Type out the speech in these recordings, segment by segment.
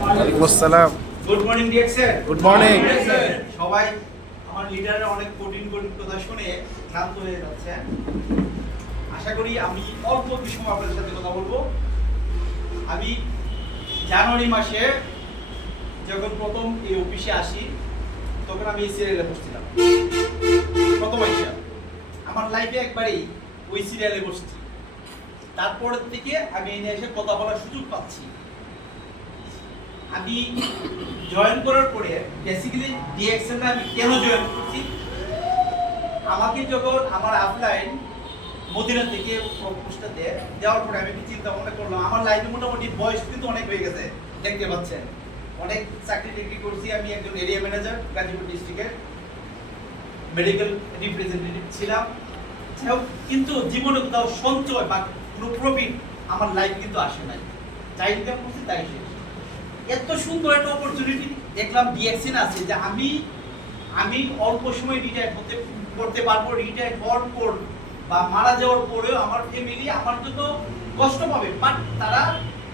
ওয়ালাইকুম আসসালাম। Good morning ডিএক্সের। Good morning. সবাই আমার লিডারের অনেক কঠিন কথা শুনে ক্লান্ত হয়ে যাচ্ছে। আশা করি আমি অল্প কিছু সময় আপনাদের সাথে কথা বলবো। আমি জানুয়ারি মাসে যখন প্রথম এই অফিসে আসি তখন আমি এই সিরিয়ালে বসছিলাম। প্রথম আইসা আমার লাইফে একবারই ওই সিরিয়ালে বসছি। তারপর থেকে আমি এনে এসে কথা বলার সুযোগ পাচ্ছি। আমি জয়েন করার পরে বেসিক্যালি ডিএক্সএন আমি কেন জয়েন করছি, আমাকে যখন আমার আপলাইন মদিনা থেকে প্রপোজটা দেওয়ার পরে আমি চিন্তা ভাবনা করলাম, আমার লাইফে মোটামুটি বয়স কিন্তু অনেক হয়ে গেছে, দেখতে পাচ্ছেন। অনেক চাকরি টাকরি করছি, আমি একজন এরিয়া ম্যানেজার গাজীপুর ডিস্ট্রিক্টের, মেডিকেল রিপ্রেজেন্টেটিভ ছিলাম। কিন্তু জীবনে কোথাও সঞ্চয় বা কোনো প্রফিট আমার লাইফ কিন্তু আসে নাই। যাই ইনকাম করছি তাই শেষ। এত সুন্দর একটা অপরচুনিটি দেখলাম ডিএক্সএন আছে, যে আমি অল্প সময় রিটায়ার করতে পারবো। রিটায়ার হওয়ার পর বা মারা যাওয়ার পরেও আমার ফ্যামিলি আমার জন্য কষ্ট পাবে, বাট তারা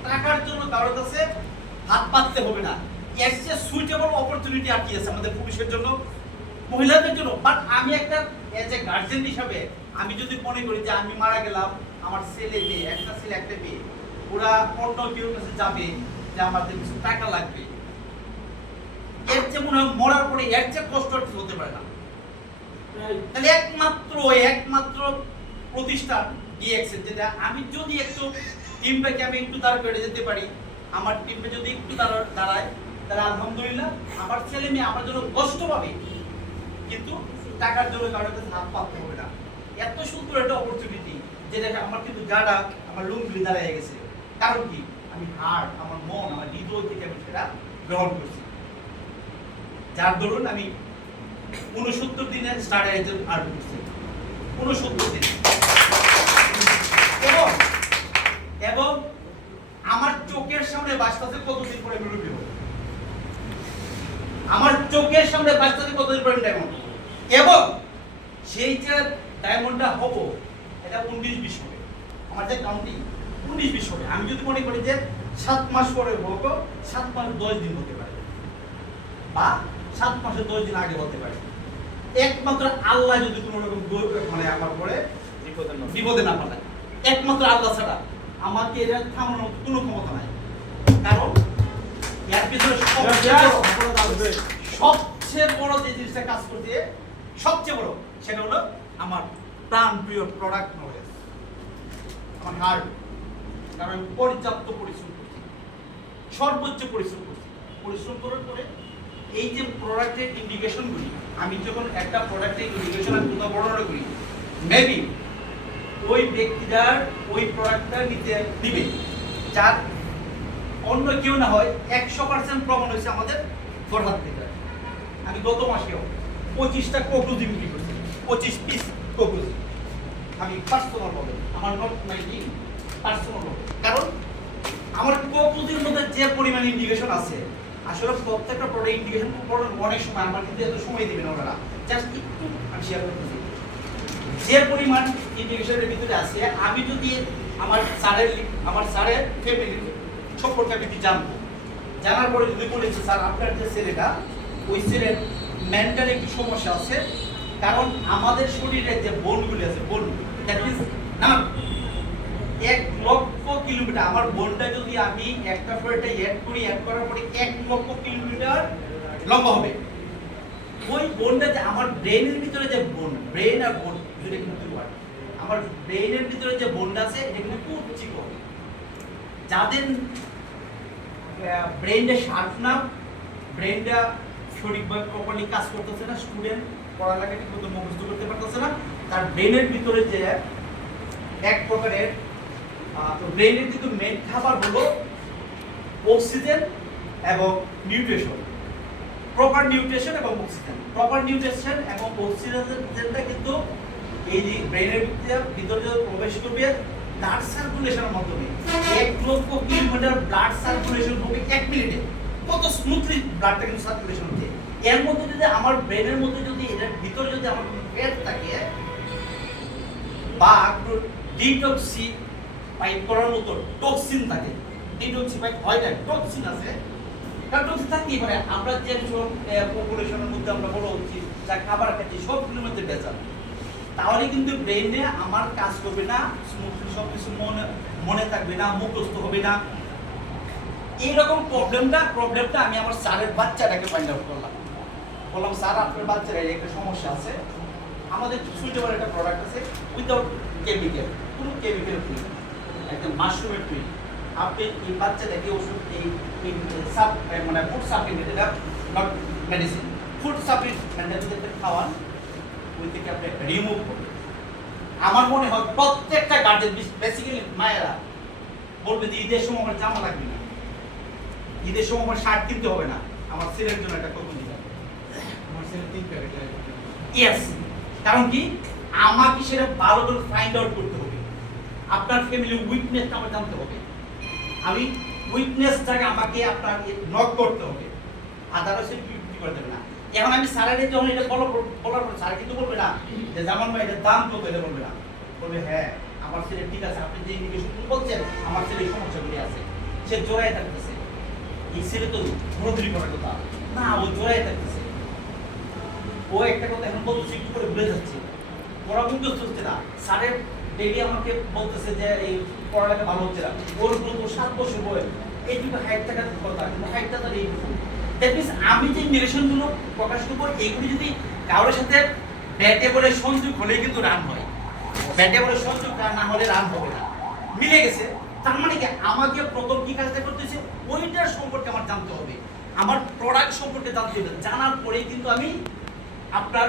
টাকার জন্য কারোর কাছে হাত পাততে হবে না। এর যে সুইটেবল অপরচুনিটি আর কি আছে আমাদের পুরুষের জন্য, মহিলাদের জন্য। বাট আমি একটা এজ এ গার্জেন হিসাবে আমি যদি মনে করি যে আমি মারা গেলাম, আমার ছেলে মেয়ে, একটা ছেলে একটা মেয়ে, ওরা অন্য কেউ কাছে যাবে যে আমাদের কিছু টাকা লাগবে, এর চেয়ে মনে হয় মরার পরে এর চেয়ে কষ্ট আর কিছু হতে পারে না। তাহলে একমাত্র প্রতিষ্ঠান ডিএক্সএন, যেটা আমি যদি একটু টিমটাকে আমি একটু দাঁড় করে যেতে পারি, আমার টিমটা যদি একটু দাঁড়ায়, তাহলে আলহামদুলিল্লাহ আমার ছেলে মেয়ে আমার জন্য কষ্ট পাবে, কিন্তু টাকার জন্য কারোর কাছে হাত পাততে হবে না। এত সুন্দর একটা অপরচুনিটি, যেটা আমার কিন্তু গাটা আমার লুঙ্গি দাঁড়িয়ে গেছে। কারণ কি, আমি হার্ট, আমার মন, আমার হৃদয় থেকে আমি সেটা গ্রহণ করছি। যার দরুন আমি 69 দিনে স্টার এজেন্ট আর্ন করছি। 69 দিন। এবং আমার চোখের সামনে বাঁচতে কতদিন পরে আমি রুবি হব, আমার চোখের সামনে বাঁচতে কতদিন পরে ডায়মন্ড, এবং সেই যে ডায়মন্ডটা হবো এটা 19-20 হবে। আমার যে কাউন্টিং 19-20 হবে। আমি যদি মনে করি যে 7 মাস পরে হবো, 7 মাস 10 দিন হতে পারে, বা 7 মাসের 10 দিন আগে হতে পারে। একমাত্র আল্লাহ যদি কোনো রকম মানে আমার পরে বিপদে না পাঠায়, একমাত্র আল্লাহ ছাড়া আমাকে এটা থামানোর কোনো ক্ষমতা নাই। কারণ এর ভিতরে সবচেয়ে বড় যে জিনিসটা কাজ করতে সবচেয়ে বড়, সেটা হলো আমার প্রাণ প্রিয় প্রোডাক্ট নলেজ, আমার হার্ট। কারণ আমি পর্যাপ্ত পরিশ্রম করছি, সর্বোচ্চ পরিশ্রম করছি। পরিশ্রম করার পরে এই যে প্রোডাক্টের ইন্ডিকেশনগুলি, আমি যখন একটা প্রোডাক্টের ইন্ডিকেশন আমি কোথাও বর্ণনা করি, মেবি ওই ব্যক্তিটার ওই প্রোডাক্টটা নিবে যার অন্য কেউ না হয় 100% প্রমাণ হয়েছে আমাদের ফরহাদ থেকে। আমি গত মাসেও 25টা কোকুজি বিক্রি করছি, 25 পিস কোকুজি। আমি পার্সোনাল ভাবে, আমার নট মাইটি পার্সোনাল ভাবে, কারণ আমার কোকুজির মধ্যে যে পরিমাণ ইন্ডিকেশন আছে, আসলে প্রত্যেকটা প্রোডাক্ট ইন্ডিকেশন অনেক সময় আমার কিন্তু এত সময় দিবেন ওনারা, জাস্ট একটু আমি শেয়ার করতেছি যে পরিমাণ ইন্ডিকেশনের ভিতরে আছে। আমি যদি আমার স্যারের ফ্যামিলির সম্পর্কে আমি জানবো, জানার পরে যদি বলেছি স্যার আপনার যে ছেলেটা, ওই ছেলের মেন্টাল একটু সমস্যা আছে, কারণ আমাদের শরীরে যে বোনগুলি আছে, বোন দ্যাট মিন্স না 1 লক্ষ কিলোমিটার, আমার বোনটা যদি আমি একটা ফ্লোরটা অ্যাড করার পরে 1 লক্ষ কিলোমিটার লম্বা হবে। ওই বোনটা যে আমার ব্রেনের ভিতরে যে বোন, ব্রেন আর বোন দুটো কিন্তু ওয়ার্ড, আমার ব্রেনের ভিতরে যে বোনটা আছে এটা কিন্তু খুব চিকন। যাদের ব্রেনটা শার্প না, ব্রেনটা সঠিকভাবে প্রপারলি কাজ করতেছে না, স্টুডেন্ট পড়ালেখা ঠিক মতো মুখস্থ করতে পারতেছে না, তার ব্রেনের ভিতরে যে এক প্রকারের ব্রেনের কিন্তু মেন খাবার হলো অক্সিজেন এবং নিউট্রিশন। প্রপার নিউট্রিশন এবং অক্সিজেন, প্রপার নিউট্রিশন এবং অক্সিজেনটা কিন্তু এই যে ব্রেনের ভিতরে প্রবেশ করবে ব্লাড সার্কুলেশনের মাধ্যমে। 1 লক্ষ কিলোমিটার ব্লাড সার্কুলেশন হবে 1 মিনিটে। কত স্মুথলি ব্লাডটা কিন্তু সার্কুলেশন হচ্ছে। এর মধ্যে যদি আমার ব্রেনের মধ্যে যদি এর ভিতরে যদি আমার ফ্যাট থাকে বা ডিটক্সিফাই করার মতো টক্সিন থাকে, ডিটক্সিফাই হয় না, টক্সিন আছে, কারণ তো থাকতেই পারে, আমরা যে সব পপুলেশনের মধ্যে আমরা বড় হচ্ছি, যা খাবার খাচ্ছি সবগুলোর মধ্যে ভেজাল, তাহলে কিন্তু ব্রেনে আমার কাজ করবে না, স্মুথলি সব কিছু মনে থাকবে না, মুখস্থ হবে না। এইরকম প্রবলেমটা আমি আমার স্যারের বাচ্চাটাকে ফাইন্ড আউট করলাম। বললাম স্যার আপনার বাচ্চার এই একটা সমস্যা আছে, আমাদের সুইটেবল একটা প্রোডাক্ট আছে উইদাউট কেমিক্যাল, কোনো কেমিক্যাল ফ্রি, একদম মাশরুমের ফ্রি। আপনি এই বাচ্চাটাকে ওষুধ এই মানে ফুড সাপ্লিমেন্ট, এটা নট মেডিসিন, ফুড সাপ্লিমেন্ট যদি খাওয়ান ওই থেকে আপনি রিমুভ করবেন। আমার মনে হয় প্রত্যেকটা গার্জেন বেসিক্যালি মায়েরা বলবে যে ঈদের সময় আমার জামা লাগবে না, ঈদের সময় আমার শার্ট কিনতে হবে না, আমার ছেলের জন্য একটা কোকুন দিতে হবে। আমার ছেলে 3 প্যাকেট ইয়েস, কারণ কি আমাকে সেটা ভালো করে ফাইন্ড আউট করতে হবে। আপনার ফ্যামিলি উইকনেসটা আমার জানতে হবে, আমি উইকনেসটাকে আমাকে আপনার নক করতে হবে, আদারওয়াইজ বিক্রি করে দেবে না। এখন আমি স্যালারি যখন এটা বলার পর স্যার কিন্তু বলবে না যে জামান ভাই এটার দাম কত, এটা বলবে না, বলবে হ্যাঁ আমার ছেলে ঠিক আছে, আপনি যে ইন্ডিকেশন বলছেন আমার ছেলে এই সমস্যাগুলি আছে, সে জোড়ায় থাকতেছে, এই ছেলে তো ঘোরাঘুরি করার কথা না, ও জোড়ায় থাকতেছে, ও একটা কথা এখন বলতেছে একটু করে ভুলে যাচ্ছে, ওরা কিন্তু চলছে না। স্যারের ডেলি আমাকে বলতেছে যে এই পড়ালেখা ভালো হচ্ছে না, ওর গ্রুপ 7 বছর বয়স, এইটুকু হাইট থাকার কথা, কিন্তু হাইটটা তার এইটুকু। দ্যাট মিনস আমি যে নিরেশনগুলো প্রকাশ করবো এইগুলি যদি কারোর সাথে ব্যাটে বলে সংযোগ হলেই কিন্তু রান হয়, ব্যাটে বলে সংযোগ না হলে রান হবে না। মিলে গেছে, তার মানে কি আমাকে প্রথম কি কাজটা করতে হচ্ছে ওইটার সম্পর্কে আমার জানতে হবে, আমার প্রোডাক্ট সম্পর্কে জানতে হবে, জানার পরেই কিন্তু আমি আপনার